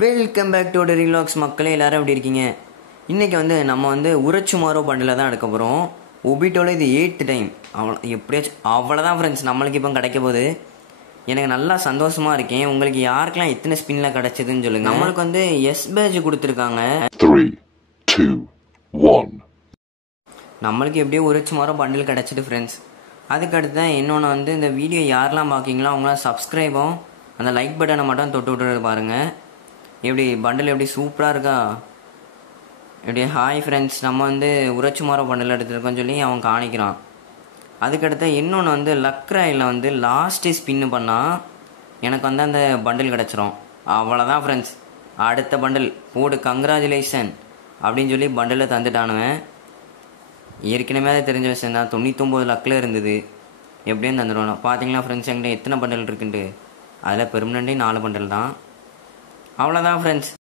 Welcome back to relax மக்களே, எல்லாரும் எப்படி இருக்கீங்க? இன்றைக்கி நம்ம உரச்சுமாரோ பண்டில் தான் எடுக்க போகிறோம். ஒபிட்டோட இது 8th டைம். எப்படியாச்சும் அவ்வளோதான் ஃப்ரெண்ட்ஸ், நம்மளுக்கு இப்போ கிடைக்க போகுது. எனக்கு நல்லா சந்தோஷமாக இருக்கேன். உங்களுக்கு யாருக்கெல்லாம் எத்தனை ஸ்பின்னில் கிடச்சிதுன்னு சொல்லுங்கள். நம்மளுக்கு எஸ் பேட்ச் கொடுத்துருக்காங்க. 3, 2, 1. நம்மளுக்கு எப்படியோ உரச்சுமாரோ பண்டில் கிடச்சிது ஃப்ரெண்ட்ஸ். அதுக்கடுத்து தான் இன்னொன்று இந்த வீடியோ யாரெல்லாம் பார்க்கிங்களோ அவங்களாம் சப்ஸ்கிரைபும் அந்த லைக் பட்டனை மட்டும் தொட்டு விட்டுறது பாருங்கள். எப்படி பண்டில் எப்படி சூப்பராக இருக்கா? எப்படி ஹாய் ஃப்ரெண்ட்ஸ், நம்ம உரச்சுமாரோ பண்டில் எடுத்துருக்கோன்னு சொல்லி அவன் காணிக்கிறான். அதுக்கடுத்து இன்னொன்று லக்ராயில் லாஸ்ட்டு ஸ்பின்னு பண்ணால் எனக்கு அந்த பண்டில் கிடச்சிரும். அவ்வளோதான் ஃப்ரெண்ட்ஸ், அடுத்த பண்டில் போடு கங்க்ராச்சுலேஷன் அப்படின்னு சொல்லி பண்டில் தந்துட்டானுவேன். ஏற்கனவே அதை தெரிஞ்ச விஷயம் தான். 99 லக்கில் இருந்தது. எப்படியும் தந்துடுவானோ. பார்த்தீங்களா ஃப்ரெண்ட்ஸ், என்கிட்ட எத்தனை பண்டில் இருக்குன்ட்டு. அதில் பெர்மனண்ட்டே 4 பண்டில் தான். அவ்வளோதான் ஃப்ரெண்ட்ஸ்.